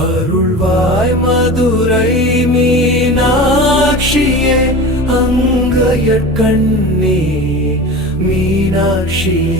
அருள்வாய் மதுரை மீனாட்சியே, அங்கையர்கண்ணே மீனாட்சியே.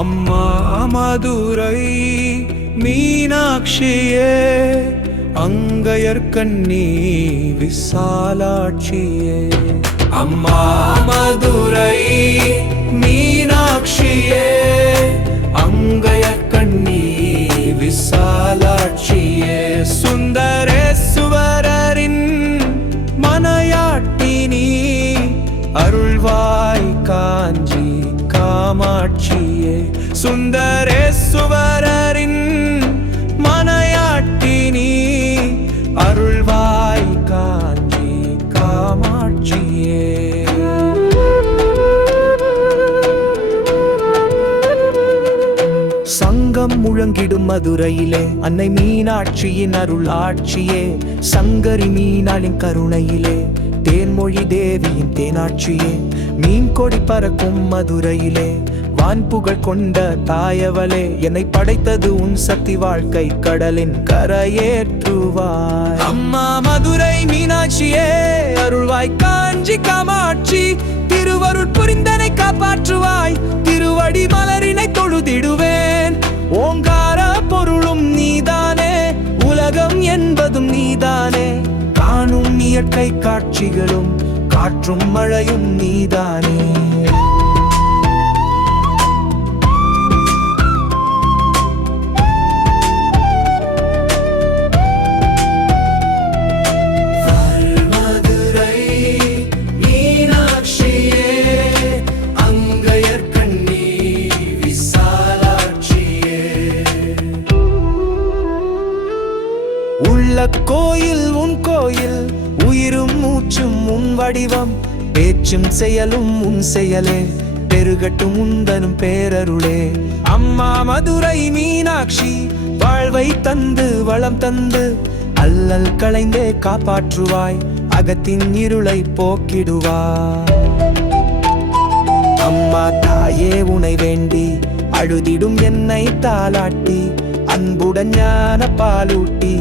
அம்மா மதுரை மீனாட்சியே, அங்கையர்கண்ணே விசாலாட்சியே. அம்மா மதுரை மீனாட்சியே, அங்கையர்கண்ணே விசாலாட்சியே. சுந்தரேசுவரரின் மனையாட்டினி, அருள்வாய் காஞ்சி காமாட்சியே. சுந்தரேசுவரரின் மனையாட்டினி, அருள்வாய் காஞ்சி காமாட்சியே. சங்கம் முழங்கிடும் மதுரையிலே அன்னை மீனாட்சியின் அருள் ஆட்சியே. சங்கரி மீனாளின் கருணையிலே தேன்மொழி தேவியின் தேனாட்சியே. மீன் கொடி பறக்கும் மதுரையிலே வான்புகழ் கொண்ட தாயவளே. என்னை படைத்தது உன் சக்தி, வாழ்க்கை கடலின் கரையேற்றுவாய். அம்மா மதுரை மீனாட்சியே, அருள்வாய் காஞ்சி காமாட்சி. திருவருள் புரிந்தனை காப்பாற்றுவாய், திருவடி மலரினை தொழுதிடுவேன். ஓங்கார பொருளும் நீதானே, உலகம் என்பதும் நீதானே. காணும் இயற்கை காட்சிகளும் காற்றும் மழையும் நீதானே. உள்ள கோயில் உன் கோயில், உயிரும் மூச்சும் உன் வடிவம். பேச்சும் செயலும் உன் செயலே, பெருகட்டும் உந்தனும் பேரருளே. அம்மா மதுரை மீனாட்சி, வாழ்வை தந்து வளம் தந்து அல்லல் களைந்தே காப்பாற்றுவாய், அகத்தின் இருளை போக்கிடுவாய். அம்மா தாயே உனை வேண்டி அழுதிடும் என்னை தாலாட்டி, அன்புடன் ஞான பாலூட்டி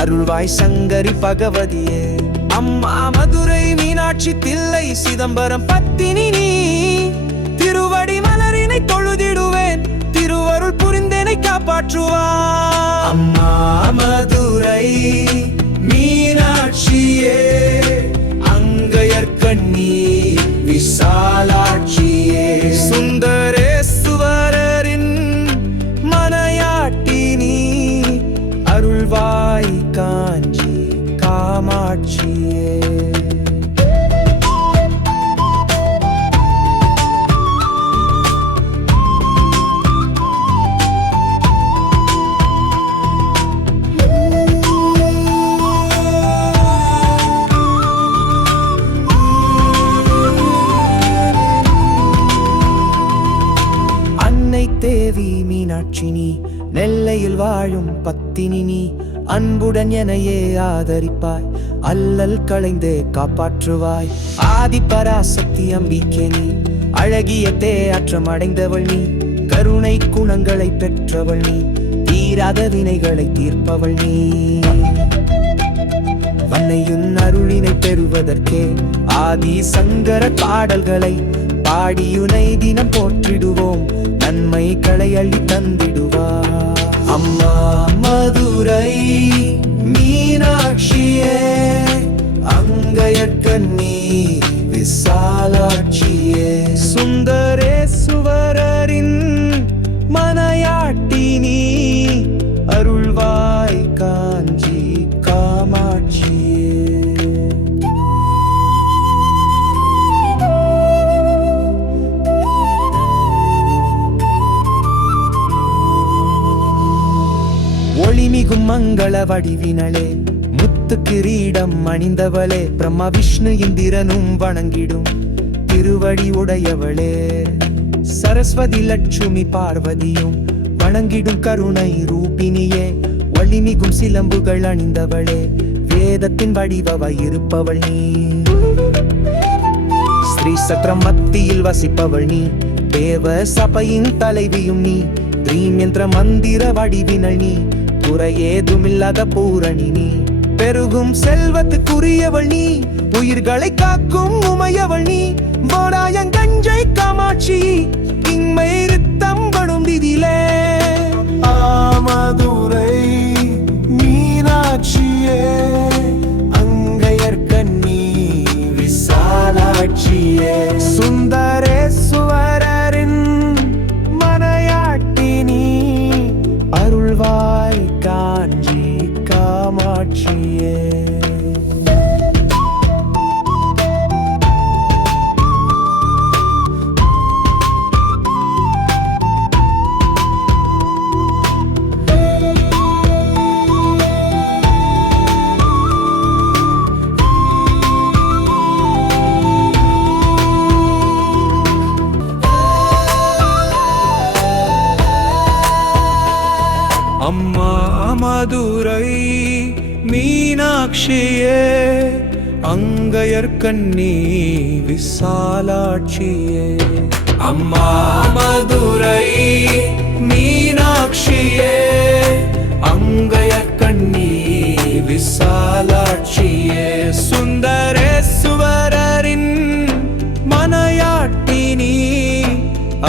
அருள்வாய் சங்கரி பகவதியே. அம்மா மதுரை மீனாட்சி, தில்லை சிதம்பரம் பத்தினி நீ. திருவடி மலரினை தொழுதிடுவேன், திருவருள் புரிந்தனை காப்பாற்றுவாய். அம்மா மதுரை மீனாட்சியே, அங்கையர்கண்ணே விசாலாட்சியே. சுந்தரேசுவரரின் மனையாட்டினி, அருள்வாய் காஞ்சி காமாட்சியே. அன்னை தேவி மீனாட்சினி, நெல்லையில் வாழும் பத்தினி நீ. அன்புடன் எனையே ஆதரிப்பாய், அல்லல் களைந்தே காப்பாற்றுவாய். ஆதி பராசக்தி அம்பிகே நீ, அழகிய தேயாற்றம் அடைந்தவள் நீ. கருணை குணங்களை பெற்றவள் நீ, தீராத வினைகளை தீர்ப்பவள் நீ. வன்னையுன் அருளினை பெறுவதற்கே ஆதி சங்கர பாடல்களை பாடியுனை தினம் போற்றிடுவோம், நன்மைகளை அள்ளி தந்திடுவார். அம்மா மதுரை மீனாட்சியே, அங்கையர்கண்ணே விசாலாட்சியே. சுந்தரேசுவரரின் மனையாட்டினி, அருள்வாய் காஞ்சி காமாட்சியே. மங்கள வடிவினளே முத்து கிரீடம் அணிந்தவளே பிரம்மா விஷ்ணு இந்திரனும் வணங்கிடும் திருவடி உடையவளே சரஸ்வதி லட்சுமி பார்வதியும் வணங்கிடும் கருணை ரூபினியே வள்ளிமிகும் சிலம்புகள் அணிந்தவளே வேதத்தின் வடிவவை இருப்பவள் நீ ஸ்ரீ சக்கரம் மத்தியில் வசிப்பவள் நீ தேவ சபையின் தலைவியும் நீ த்ரீம் என்ற மந்திர வடிவினள் நீ குறையேதுமில்லாத பூரணி நீ பெருகும் செல்வத்துக்குரியவள் நீ உயிர்களை காக்கும் உமையவள் நீ போராயங்கஞ்சை காமாட்சி இன்மை ரித்தம் படும் திதிலே ஆமதுரை மீனாட்சியே அங்கையர்கண்ணி விசாலாட்சியே சுந்தரேஸ்வரரின் மனையாட்டி நீ அருள்வாய் காஞ்சி காமாட்சியே அம்மா மதுரை மீனாட்சியே அங்கையர்கண்ணி விசாலாட்சியே அம்மா மதுரை மீனாட்சியே அங்கையர்கண்ணி விசாலாட்சியே சுந்தரேஸ்வரரின் மனையாட்டி நீ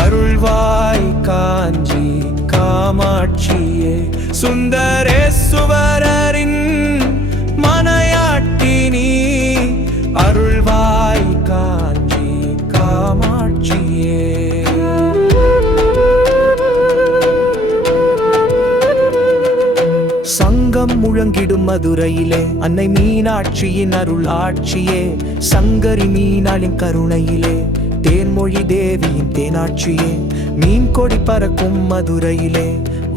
அருள்வாய் காஞ்சி காமாட்சியே சுந்தரேஸ்வரரின் மனையாட்டி நீ அருள்வாய் காஞ்சி காமாட்சியே சங்கம் முழங்கிடும் மதுரையிலே அன்னை மீனாட்சியின் அருள் ஆட்சியே சங்கரி மீனாளின் கருணையிலே தேன்மொழி தேவியின் தேனாட்சியே மீன் கொடி பறக்கும் மதுரையிலே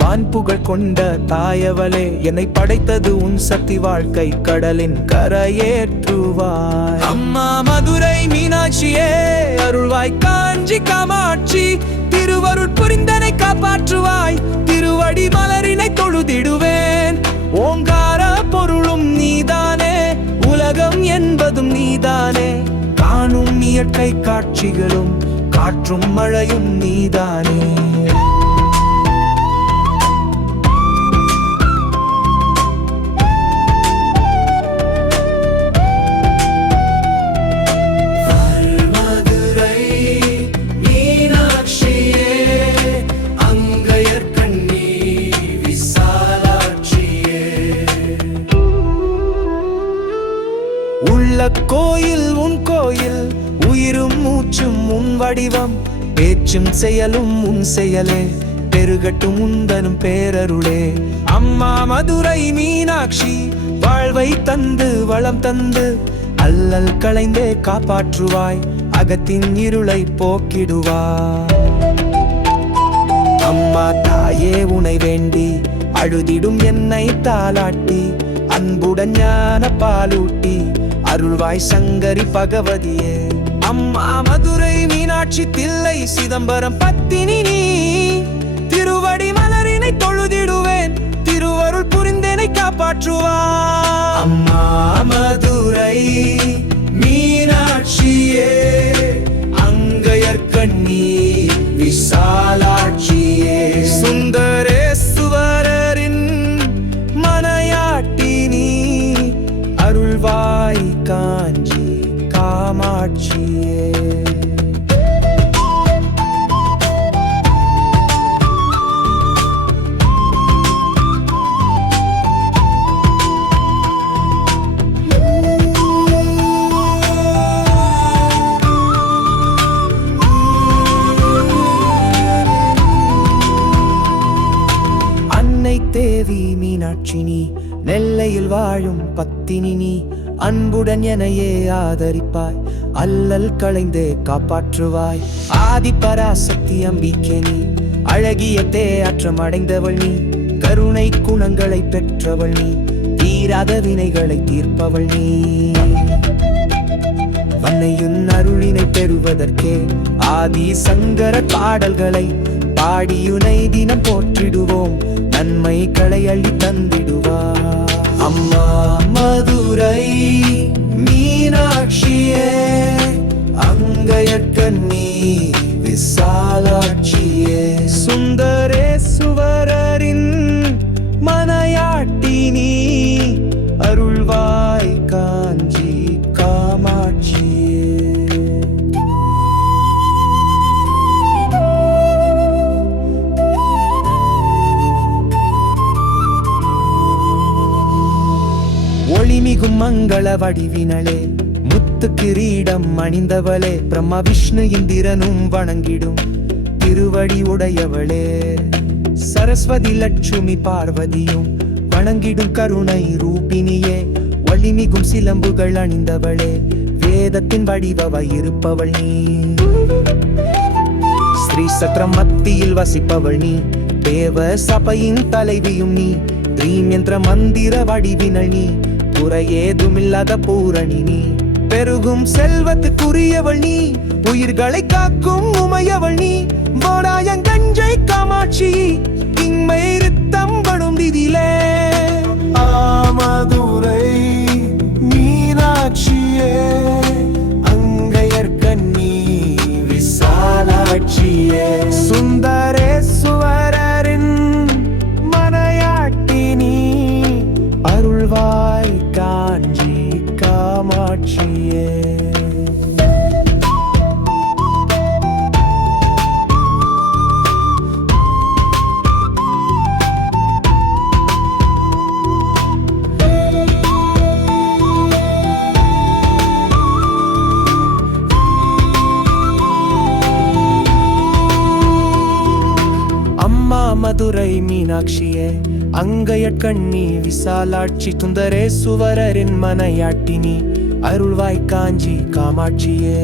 வான்புகழ் கொண்ட தாயவளே என்னை படைத்தது உன் சக்தி வாழ்க்கை கடலின் கரையேற்றுவாய் அம்மா மதுரை மீனாட்சியே அருள்வாய் காஞ்சி காமாட்சி திருவருள் புரிந்தனை காப்பாற்றுவாய் திருவடி மலரினை தொழுதிடுவேன் ஓங்கார பொருளும் நீதானே உலகம் என்பதும் நீதானே காணும் இயற்கை காட்சிகளும் காற்றும் மழையும் நீதானே கோயில் உன் கோயில் உயிரும் மூச்சும் உன் வடிவம் பேச்சும் செயலும் உன் செயலே பெருகட்டும் உந்தனும் பேரருளே அம்மா மதுரை மீனாட்சி வாழ்வை தந்து வளம் தந்து அல்லல் களைந்தே காப்பாற்றுவாய் அகத்தின் இருளை போக்கிடுவாய் அம்மா தாயே உனை வேண்டி அழுதிடும் என்னை தாலாட்டி அன்புடன் ஞான பாலூட்டி அருள்வாய் சங்கரி பகவதியே அம்மா மதுரை மீனாட்சி தில்லை சிதம்பரம் பத்தினி நீ திருவடி மலரினை தொழுதிடுவேன் திருவருள் புரிந்தனை காப்பாற்றுவாய் அம்மா மதுரை மீனாட்சியே அங்கையர்கண்ணி விசாலாட்சியே சுந்தரேஸ்வரரின் மனையாட்டி நீ அருள்வாய் காஞ்சி காமாட்சியே அன்னை தேவி மீனாட்சி நீ நெல்லையில் வாழும் பத்தினி நீ அன்புடன் எனையே ஆதரிப்பாய் அல்லல் களைந்தே காப்பாற்றுவாய் ஆதி பராசக்தி அம்பிக்கை நீ அழகிய தேற்றம் அடைந்தவள் நீ கருணை குணங்களை பெற்றவள் நீ, தீராத வினைகளை தீர்ப்பவள் நீ. வன்னையின் அருளினை பெறுவதற்கே ஆதி சங்கர பாடல்களை பாடியுனை தினம் போற்றிடுவோம், நன்மைகளை அள்ளி தந்திடுவார். அம்மா மதுரை மீனாட்சியே, அங்கையற்கண்ணி விசாலாட்சியே, சுந்தரேசுவரரின் மனையாட்டி நீ, அருள்வாய் காஞ்சி காமாட்சியே. ஒளிமிகும் மங்கள வடிவினளே, முத்து கிரீடம் அணிந்தவளே, பிரம்மா விஷ்ணு இந்திரனும் வணங்கிடும் திருவடி உடையவளே, சரஸ்வதி லட்சுமி பார்வதியும் வணங்கிடும் கருணை ரூபினியே, ஒளிமிகும் சிலம்புகள் அணிந்தவளே, வேதத்தின் வடிவவை இருப்பவள் நீ. ஸ்ரீ சக்கரம் மத்தியில் வசிப்பவள் நீ, தேவ சபையின் தலைவியும் நீ, த்ரீம் என்ற மந்திர வடிவினள் நீ, குறையேதுமில்லாத பூரணி நீ, பெருகும் செல்வத்துக்குரியவள் நீ, உயிர்களை காக்கும் உமையவள் நீ, போராயங்கஞ்சை காமாட்சி, இம்மை ரித்தம் படும் திதிலே. ஆமதுரை மீனாட்சியே, அங்கையற்கண்ணி விசாலாட்சியே, சுந்தரேசுவரரின் மனையாட்டி நீ, அருள்வாய் காஞ்சி காமாட்சியே. மதுரை மீனாட்சியே, அங்கையற்கண்ணி விசாலாட்சி, சுந்தரேசுவரரின் மனையாட்டி நீ, அருள்வாய் காஞ்சி காமாட்சியே.